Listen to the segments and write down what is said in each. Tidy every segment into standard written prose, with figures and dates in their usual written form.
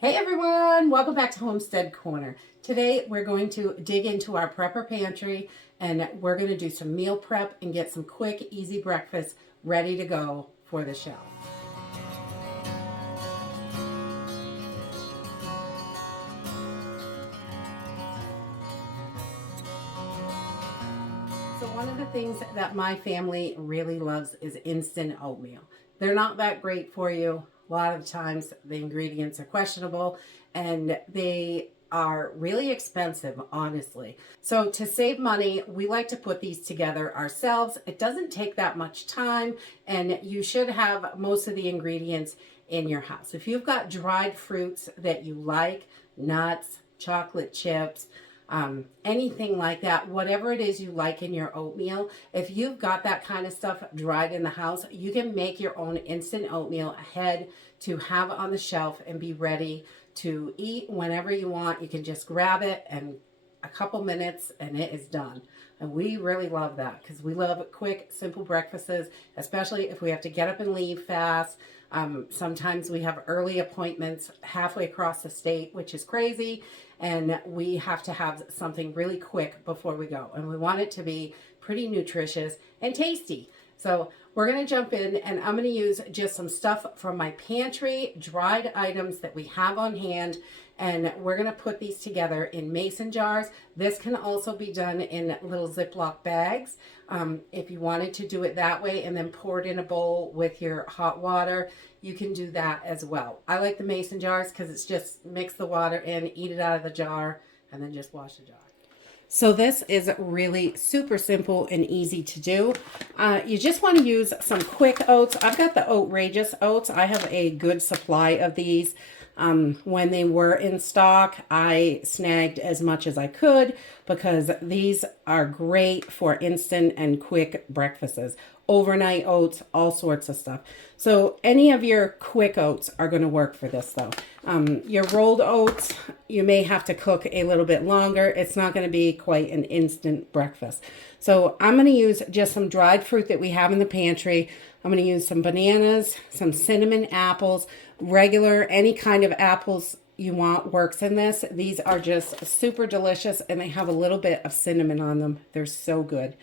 Hey everyone, welcome back to Homestead Corner. Today we're going to dig into our prepper pantry and we're going to do some meal prep and get some quick, easy breakfast ready to go for the shelf. So one of the things that my family really loves is instant oatmeal. They're not that great for you. A lot of times the ingredients are questionable and they are really expensive, honestly. So to save money, we like to put these together ourselves. It doesn't take that much time and you should have most of the ingredients in your house. If you've got dried fruits that you like, nuts, chocolate chips, anything like that, whatever it is you like in your oatmeal, if you've got that kind of stuff dried in the house, you can make your own instant oatmeal ahead to have on the shelf and be ready to eat whenever you want. You can just grab it and a couple minutes and it is done. And we really love that because we love quick, simple breakfasts, especially if we have to get up and leave fast. Sometimes we have early appointments halfway across the state, which is crazy, and we have to have something really quick before we go. And we want it to be pretty nutritious and tasty. So we're going to jump in and I'm going to use just some stuff from my pantry, dried items that we have on hand, and we're going to put these together in mason jars. This can also be done in little Ziploc bags. If you wanted to do it that way and then pour it in a bowl with your hot water, you can do that as well. I like the mason jars because it's just mix the water in, eat it out of the jar, and then just wash the jar. So this is really super simple and easy to do. You just want to use some quick oats. I've got the outrageous oats. I have a good supply of these. When they were in stock, I snagged as much as I could because these are great for instant and quick breakfasts. Overnight oats, all sorts of stuff. So any of your quick oats are going to work for this though. Your rolled oats, you may have to cook a little bit longer. It's not going to be quite an instant breakfast. So I'm going to use just some dried fruit that we have in the pantry. I'm going to use some bananas, some cinnamon apples, regular, any kind of apples you want works in this. These are just super delicious and they have a little bit of cinnamon on them. They're so good.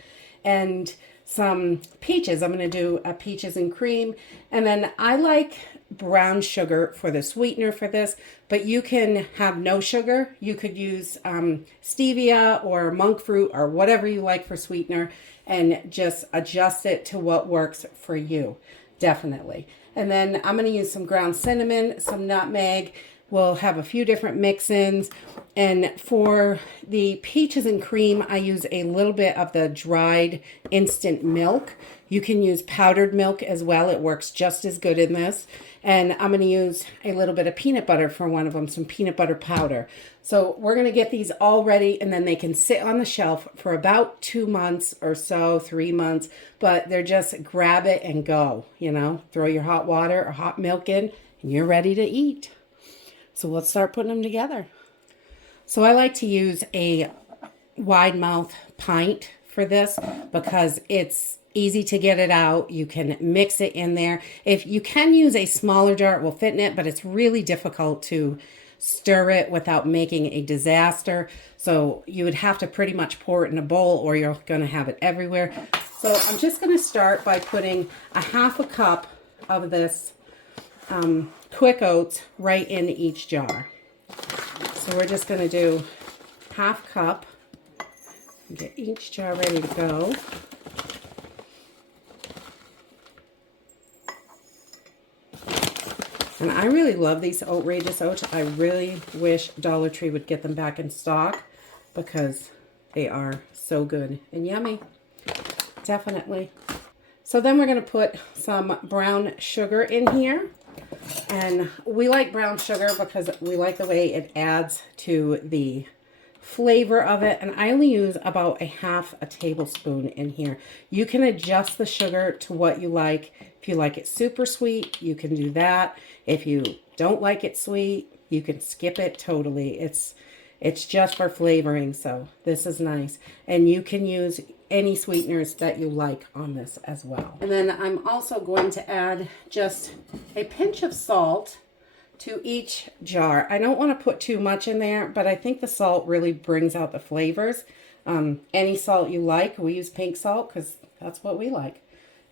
And some peaches. I'm going to do a peaches and cream. And then I like brown sugar for the sweetener for this, but you can have no sugar. You could use stevia or monk fruit or whatever you like for sweetener and just adjust it to what works for you, definitely. And then I'm going to use some ground cinnamon, some nutmeg. We'll have a few different mix-ins. And for the peaches and cream, I use a little bit of the dried instant milk. You can use powdered milk as well. It works just as good in this. And I'm going to use a little bit of peanut butter for one of them, some peanut butter powder. So we're going to get these all ready and then they can sit on the shelf for about 2 months or so, 3 months. But they're just grab it and go, you know, throw your hot water or hot milk in and you're ready to eat. So let's start putting them together. So I like to use a wide mouth pint for this because it's easy to get it out. You can mix it in there. If you can use a smaller jar, it will fit in it, but it's really difficult to stir it without making a disaster. So you would have to pretty much pour it in a bowl or you're going to have it everywhere. So I'm just going to start by putting a half a cup of this quick oats right in each jar. So we're just going to do half cup and get each jar ready to go. And I really love these outrageous oats. I really wish Dollar Tree would get them back in stock because they are so good and yummy. Definitely. So then we're going to put some brown sugar in here. And we like brown sugar because we like the way it adds to the flavor of it. And I only use about a half a tablespoon in here. You can adjust the sugar to what you like. If you like it super sweet, you can do that. If you don't like it sweet, you can skip it totally. It's just for flavoring, so this is nice. And you can use any sweeteners that you like on this as well. And then I'm also going to add just a pinch of salt to each jar. I don't want to put too much in there, but I think the salt really brings out the flavors. Any salt you like. We use pink salt because that's what we like.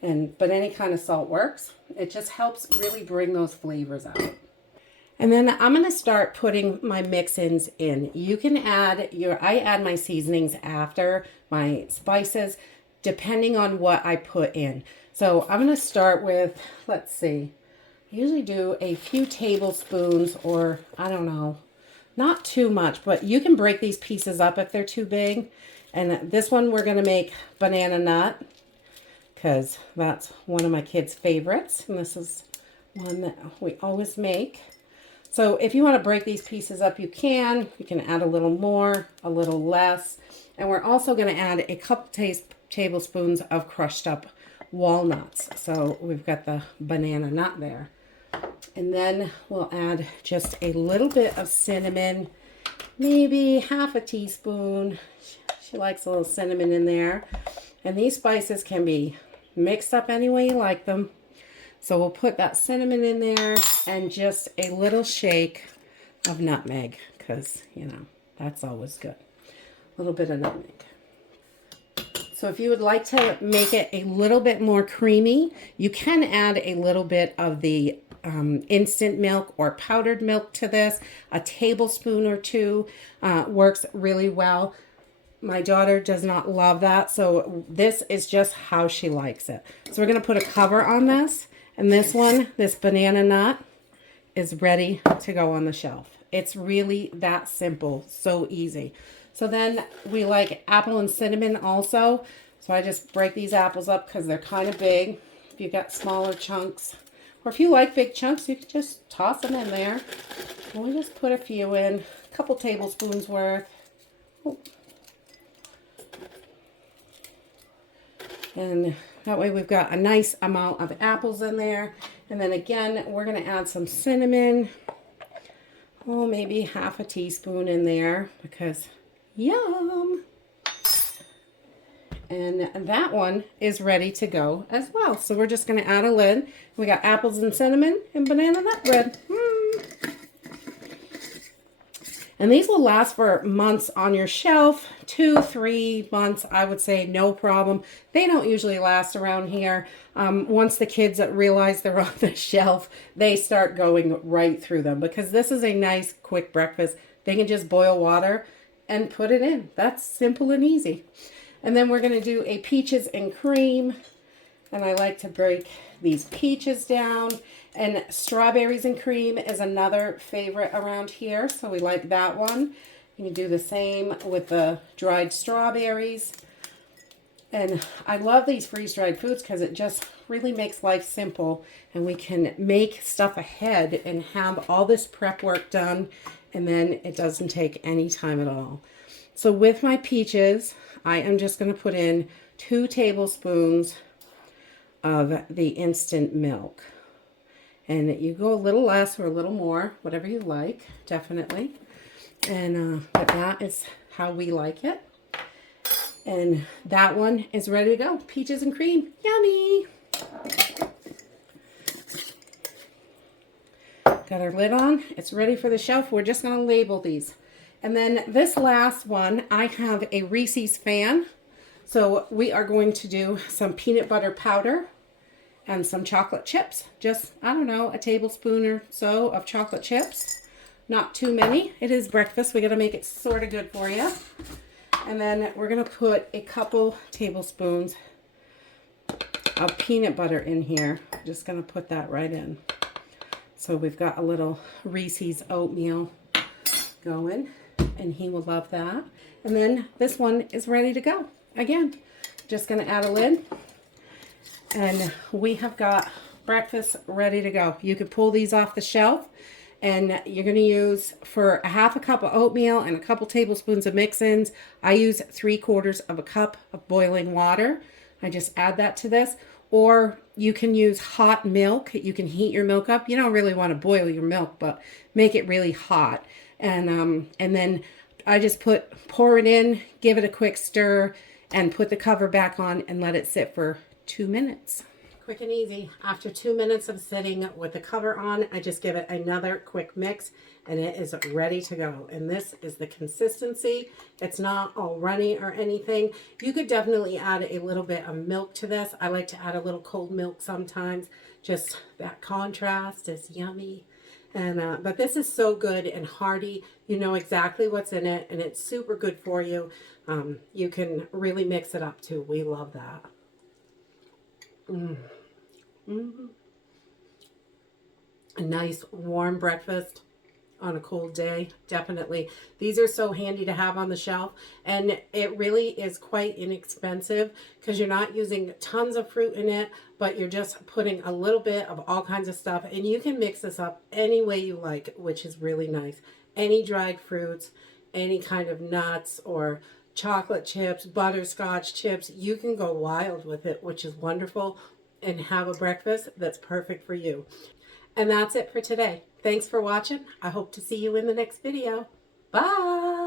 But any kind of salt works. It just helps really bring those flavors out. And then I'm going to start putting my mix-ins in. You can add I add my seasonings after my spices, depending on what I put in. So I'm going to start with, let's see, I usually do a few tablespoons, or I don't know, not too much, but you can break these pieces up if they're too big. And this one we're going to make banana nut, because that's one of my kids' favorites. And this is one that we always make. So if you want to break these pieces up, you can. You can add a little more, a little less. And we're also going to add a couple tablespoons of crushed up walnuts. So we've got the banana nut there. And then we'll add just a little bit of cinnamon, maybe half a teaspoon. She likes a little cinnamon in there. And these spices can be mixed up any way you like them. So we'll put that cinnamon in there and just a little shake of nutmeg, because, you know, that's always good. A little bit of nutmeg. So if you would like to make it a little bit more creamy, you can add a little bit of the instant milk or powdered milk to this. A tablespoon or two works really well. My daughter does not love that, so this is just how she likes it. So we're going to put a cover on this. And this one, this banana nut, is ready to go on the shelf. It's really that simple, so easy. So then we like apple and cinnamon also. So I just break these apples up because they're kind of big. If you've got smaller chunks, or if you like big chunks, you can just toss them in there. And we just put a few in, a couple tablespoons worth. Oh. And that way we've got a nice amount of apples in there. And then again, we're going to add some cinnamon. Oh, maybe half a teaspoon in there, because yum. And that one is ready to go as well. So we're just going to add a lid. We got apples and cinnamon and banana nut bread. And these will last for months on your shelf, 2-3 months, I would say, no problem. They don't usually last around here. Once the kids realize they're on the shelf, they start going right through them, because this is a nice quick breakfast. They can just boil water and put it in. That's simple and easy. And then we're going to do a peaches and cream. And I like to break these peaches down. And strawberries and cream is another favorite around here, so we like that one. You can do the same with the dried strawberries. And I love these freeze-dried foods because it just really makes life simple, and we can make stuff ahead and have all this prep work done, and then it doesn't take any time at all. So with my peaches, I am just going to put in 2 tablespoons of the instant milk. And you go a little less or a little more, whatever you like, definitely. And but that is how we like it. And that one is ready to go. Peaches and cream. Yummy! Got our lid on. It's ready for the shelf. We're just going to label these. And then this last one, I have a Reese's fan. So we are going to do some peanut butter powder and some chocolate chips. Just, I don't know, a tablespoon or so of chocolate chips. Not too many. It is breakfast. We got to make it sort of good for you. And then we're going to put a couple tablespoons of peanut butter in here. Just going to put that right in. So we've got a little Reese's oatmeal going, and he will love that. And then this one is ready to go. Again, just going to add a lid. And we have got breakfast ready to go. You can pull these off the shelf, and you're going to use, for a half a cup of oatmeal and a couple tablespoons of mix-ins, I use 3/4 of a cup of boiling water. I just add that to this. Or you can use hot milk. You can heat your milk up. You don't really want to boil your milk, but make it really hot. And then I just pour it in, give it a quick stir, and put the cover back on and let it sit for 2 minutes. Quick and easy. After 2 minutes of sitting with the cover on, I just give it another quick mix and it is ready to go. And this is the consistency. It's not all runny or anything. You could definitely add a little bit of milk to this. I like to add a little cold milk sometimes. Just that contrast is yummy. And but this is so good and hearty. You know exactly what's in it and it's super good for you. You can really mix it up too. We love that. A nice warm breakfast on a cold day, definitely. These are so handy to have on the shelf, and it really is quite inexpensive because you're not using tons of fruit in it, but you're just putting a little bit of all kinds of stuff, and you can mix this up any way you like, which is really nice. Any dried fruits, any kind of nuts or chocolate chips, butterscotch chips, you can go wild with it, which is wonderful, and have a breakfast that's perfect for you. And that's it for today. Thanks for watching. I hope to see you in the next video. Bye.